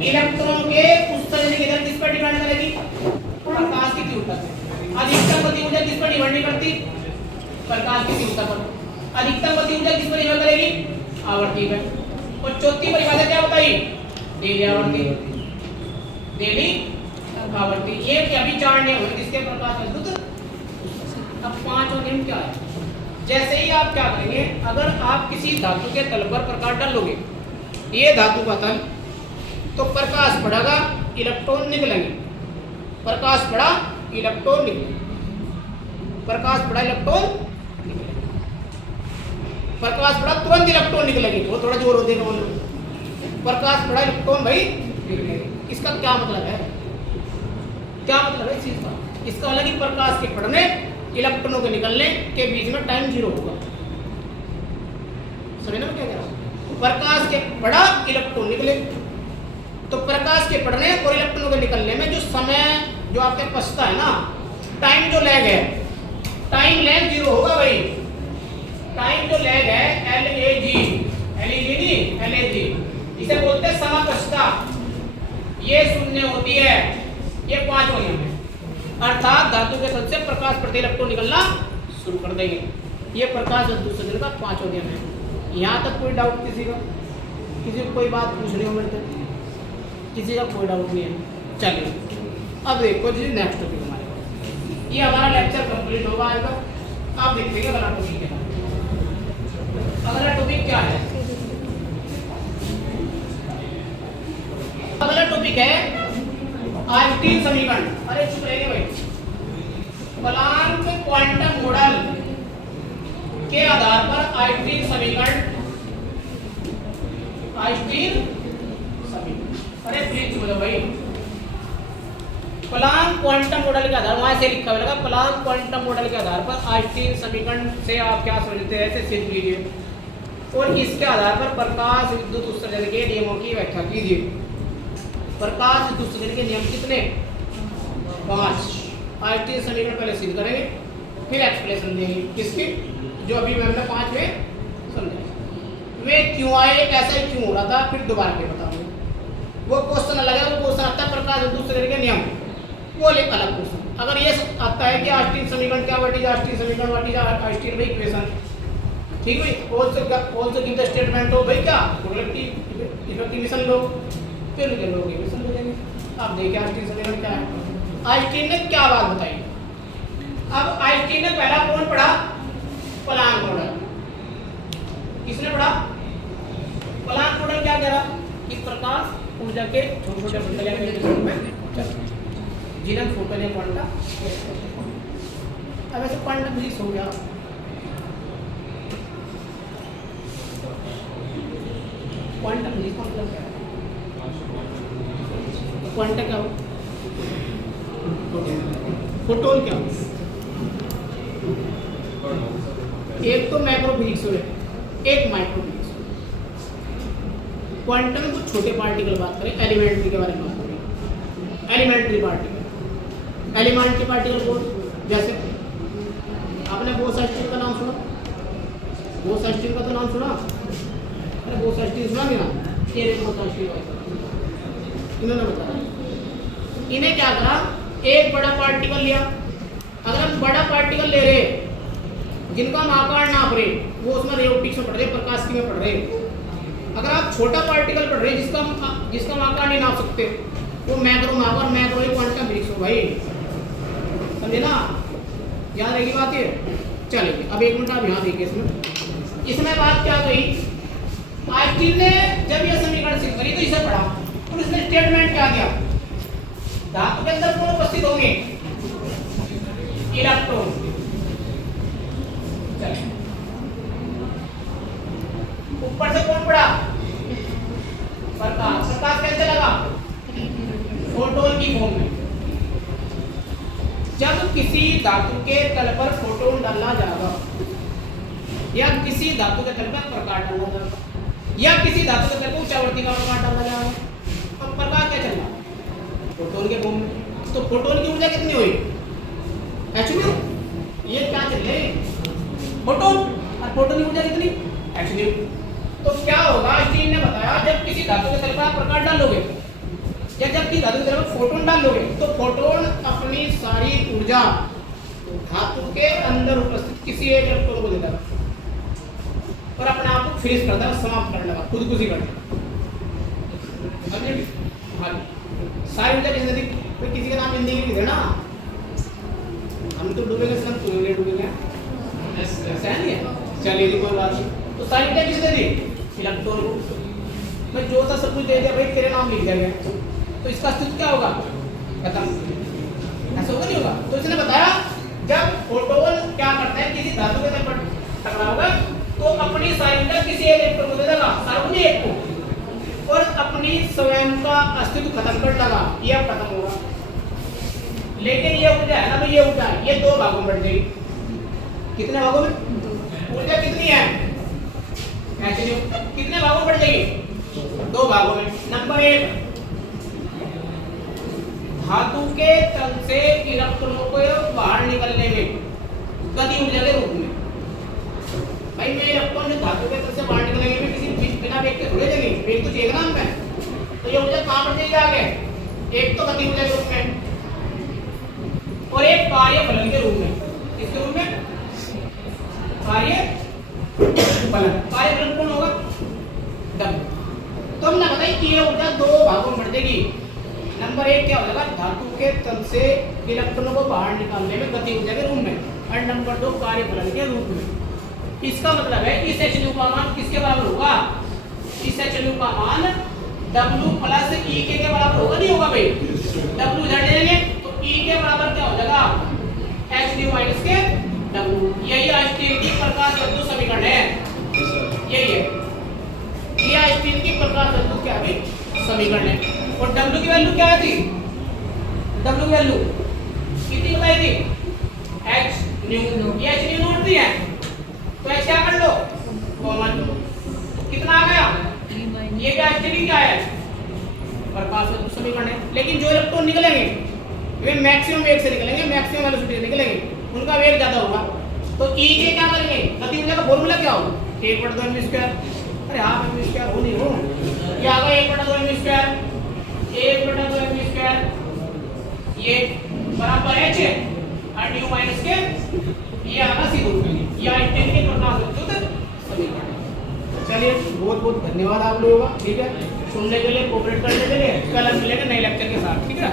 Electron के उत्सर्जन की दर किस पर डिपेंड करेगी? प्रकाश की तीव्रता पर। अधिकतम गति ऊर्जा किस पर डिपेंड नहीं करती? प्रकाश की तीव्रता पर। अधिकतम गति ऊर्जा किस पर निर्भर करेगी? आवर्ती पर। और चौथी परिभाषा क्या बताई? डेली आवर्ती। डेली आवर्ती। ये अभी 4 नियम है किसके? प्रकाश विद्युत। अब 5वां नियम क्या है? जैसे ही आप क्या करेंगे, अगर आप किसी धातु के तल पर प्रकाश डालोगे, ये धातु का तल, तो प्रकाश पड़ेगा, इलेक्ट्रॉन निकलेंगे। प्रकाश पड़ा, इलेक्ट्रॉन निकलेंगे। प्रकाश पड़ा, इलेक्ट्रॉन निकलेंगे। प्रकाश पड़ा, तुरंत इलेक्ट्रॉन निकलेंगे। वो थोड़ा जोर हो देगा उन लोग। प्रकाश पड़ा, इलेक्ट्रॉन भाई निकलेंगे। इसका क्या मतलब है? क्या मतलब है इस चीज का? इसका मतलब कि प्रकाश के पड़ने, इलेक्ट्रॉनों के निकलने के बीच में टाइम 0 होगा। समझ ना मैं क्या कह रहा हूं? प्रकाश के पड़ा, इलेक्ट्रॉन निकले, तो प्रकाश के पड़ने और इलेक्ट्रॉनों के निकलने में जो समय जो आपके बचता है ना, टाइम जो लैग है, टाइम लैग 0 होगा भाई। टाइम जो लैग है LAG, LAG, इसे बोलते हैं समपक्षता। ये शून्य होती है। ये 5वां नियम है। अर्थात धातु के तल से प्रकाश प्रति इलेक्ट्रॉन निकलना शुरू कर देंगे। ये प्रकाश उत्सर्जन का 5वां नियम है। यहाँ तक कोई डाउट किसी का? किसी को कोई बात पूछ रही हो मेरे से? किसी का कोई डाउट नहीं है? चलिए अब देखो जी नेक्स्ट टॉपिक हमारे। ये हमारा लेक्चर कंप्लीट होगा आज का। आप देखिएगा अगला टॉपिक क्या है। अगला टॉपिक क्या है? अगला टॉपिक है आइंस्टीन समीकरण। अरे चुप रहिए भाई। प्लांक क्वांटम मॉडल के आधार पर आइंस्टीन समीकरण, आइंस्टीन समीकरण। अरे प्लीज चुप जाओ भाई। प्लांक क्वांटम मॉडल के आधार, वहां से लिखा हुआ लगा, प्लांक क्वांटम मॉडल के आधार पर आइंस्टीन समीकरण से आप क्या समझते हैं, ऐसे सिद्ध कीजिए और इसके आधार पर प्रकाश विद्युत उत्सर्जन के नियमों की व्याख्या कीजिए। प्रकाश विद्युत उत्सर्जन के नियम कितने? 5। आइंस्टीन समीकरण पहले सिद्ध करेंगे, फिर एक्सप्लेनेशन देंगे किसकी, जो अभी मैंने 5 में समझाया। वे क्यों आए, ऐसा ही क्यों हो रहा था, फिर दोबारा के बताऊंगा। वो क्वेश्चन अलग है, वो क्वेश्चन आता है प्रकाश विद्युत उत्सर्जन के नियम, वो एक अलग क्वेश्चन। अगर ये आता है कि आइंस्टीन समीकरण क्या, व्हाट इज आइंस्टीन समीकरण, व्हाट इज आइंस्टीन इक्वेशन, ठीक है भाई। ऑल्सो गिव द स्टेटमेंट हो भाई क्या, इफेक्टिवेशन लो, फिर के लोग इक्वेशन ले लेंगे। अब देखिए आइंस्टीन समीकरण क्या है। आइंस्टीन ने क्या बात बताई? अब आइंस्टीन ने पहला कौन पढ़ा? Planck model. किसने पढ़ा? प्लांक मॉडल क्या कह रहा कि प्रकाश ऊर्जा के छोटे छोटे बंडल में जिन्हें फोटो ने क्वांटा। अब ऐसे क्वांटम फिजिक्स हो गया। क्वांटम फिजिक्स मतलब क्या है? क्वांटा क्या हो? फोटोन क्या हो? एक तो मैक्रो फिजिक्स हो, एक माइक्रो फिजिक्स। क्वांटम में कुछ छोटे पार्टिकल बात करें, एलिमेंट्री के बारे में बात करें। एलिमेंट्री पार्टिकल, एलिमेंट्री पार्टिकल कौन? जैसे आपने बोस-आइंस्टीन का नाम सुना? बोस-आइंस्टीन का तो नाम सुना? अरे बोस-आइंस्टीन सुना नहीं ना? ये बोस-आइंस्टीन इन्होंने बताया। इन्हें क्या करा, एक बड़ा पार्टिकल लिया। अगर हम बड़ा पार्टिकल ले रहे जिनका हम आकार नाप रहे, वो उसमें रे ऑप्टिक्स में पढ़ रहे, प्रकाश की में पढ़ रहे। अगर आप छोटा पार्टिकल पढ़ रहे जिसका हम आकार नहीं नाप सकते, वो मैक्रो में आकार, मैक्रो ही क्वांटम फिजिक्स हो भाई। समझे ना? याद रहेगी बात ये। चलिए अब 1 मिनट आप यहाँ देखिए। इसमें बात क्या कही? आइंस्टीन ने जब यह समीकरण सिद्ध करी तो इसे पढ़ा और इसने स्टेटमेंट क्या दिया? धातु के अंदर कौन उपस्थित होंगे? इलेक्ट्रॉन। ऊपर से कौन पड़ा? प्रकाश। प्रकाश कैसे लगा? फोटोन की फॉर्म में। जब किसी धातु के तल पर फोटोन डाला जाएगा या किसी धातु के तल पर प्रकाश डाला जाएगा या किसी धातु के तल पर उच्चावर्ती का प्रकाश डाला जाएगा, तो प्रकाश क्या चल रहा? फोटोन के फॉर्म में। तो फोटोन की ऊर्जा कितनी हुई? hν। ये क्या चल रहे हैं? फोटोन। और फोटोन की ऊर्जा कितनी? hν। तो क्या होगा? आइंस्टीन ने बताया जब किसी धातु के तल पर आप प्रकाश डालोगे फोटोन डाल लोगे तो फोटोन अपनी सारी ऊर्जा धातु के अंदर उपस्थित किसी एक इलेक्ट्रॉन को देता है और अपने आप को फिनिश करता है, समाप्त करने लगा, खुदकुशी करता है। सारी ऊर्जा किसने दी? कोई किसी का नाम हिंदी में लिख देना, हम तो डूबेंगे सब, तुम नहीं डूबेंगे, ऐसा है नहीं? चलिए जी कोई बात नहीं। तो सारी ऊर्जा किसने दी? इलेक्ट्रॉन को। मैं जो था सब कुछ दे दिया भाई, तेरे नाम लिख दिया गया, तो इसका अस्तित्व क्या होगा? खत्म। ऐसा होगा नहीं होगा? तो इसने बताया जब फोटोन क्या करता है, किसी धातु के साथ टकराओगे तो अपनी सारी ऊर्जा किसी एक इलेक्ट्रॉन को दे देगा, सार्वजनिक एक को, और अपनी स्वयं का अस्तित्व खत्म कर देगा, ये अब खत्म होगा। लेकिन ये ऊर्जा है ना, तो ये ऊर्जा है, ये दो भागों में बढ़ जाएगी। कितने भागों में? ऊर्जा कितनी है? कितने भागों में बढ़ जाएगी? दो भागों में। नंबर 1, धातु के तल से इलेक्ट्रॉनों को बाहर निकलने में गति ऊर्जा के रूप में। भाई मैं इलेक्ट्रॉन जो धातु के तल से बाहर निकलेंगे में किसी बिना वेग के थोड़े जाएंगे, वेग तो चाहिए ना हमें, तो ये ऊर्जा कहाँ बढ़ जाएगी आगे? एक तो गति ऊर्जा के रूप में और एक कार्य फलन के रूप में। किसके रूप में? कार्य फलन। कार्य फलन कौन होगा? W। तो हमने बताया कि ये ऊर्जा दो भागों में बढ़ जाएगी। नंबर 1 क्या हो जाएगा? धातु के तल से इलेक्ट्रॉनों को बाहर निकालने में गति ऊर्जा के रूप में, और नंबर 2 कार्य फलन के रूप में। इसका मतलब है इस hν का मान किसके बराबर होगा? इस hν का मान W प्लस E के बराबर होगा, नहीं होगा भाई? W इधर ले लेंगे तो E के बराबर क्या हो जाएगा? hν माइनस के W। यही आइंस्टीन की प्रकाश तत्व समीकरण है, यही है, ये आइंस्टीन की प्रकाश तत्व क्या भी समीकरण है। और W की वैल्यू क्या थी? W की वैल्यू कितनी बताई थी? hν। ये hν नोट दी है, तो ऐसे क्या कर लो? कॉमन। कितना आ गया? ये भी आइंस्टीन क्या है? प्रकाश तत्व समीकरण है। लेकिन जो इलेक्ट्रॉन निकलेंगे वे मैक्सिमम वेग से निकलेंगे, मैक्सिमम वेलोसिटी से निकलेंगे, उनका वेग ज्यादा होगा। तो E के क्या करेंगे? गति ऊर्जा का फॉर्मूला क्या होगा? 1/2m²। अरे हाँ m² हो नहीं हो, ये आ गया 1/2m², 1/2m², ये बराबर h hν माइनस के, ये आ गया c रूप में, ये आइंस्टीन के प्रकाश तत्व समीकरण। चलिए बहुत बहुत धन्यवाद आप लोगों का, ठीक है, सुनने के लिए, कोऑपरेट करने के लिए। कल हम मिलेंगे नए लेक्चर के साथ, ठीक है।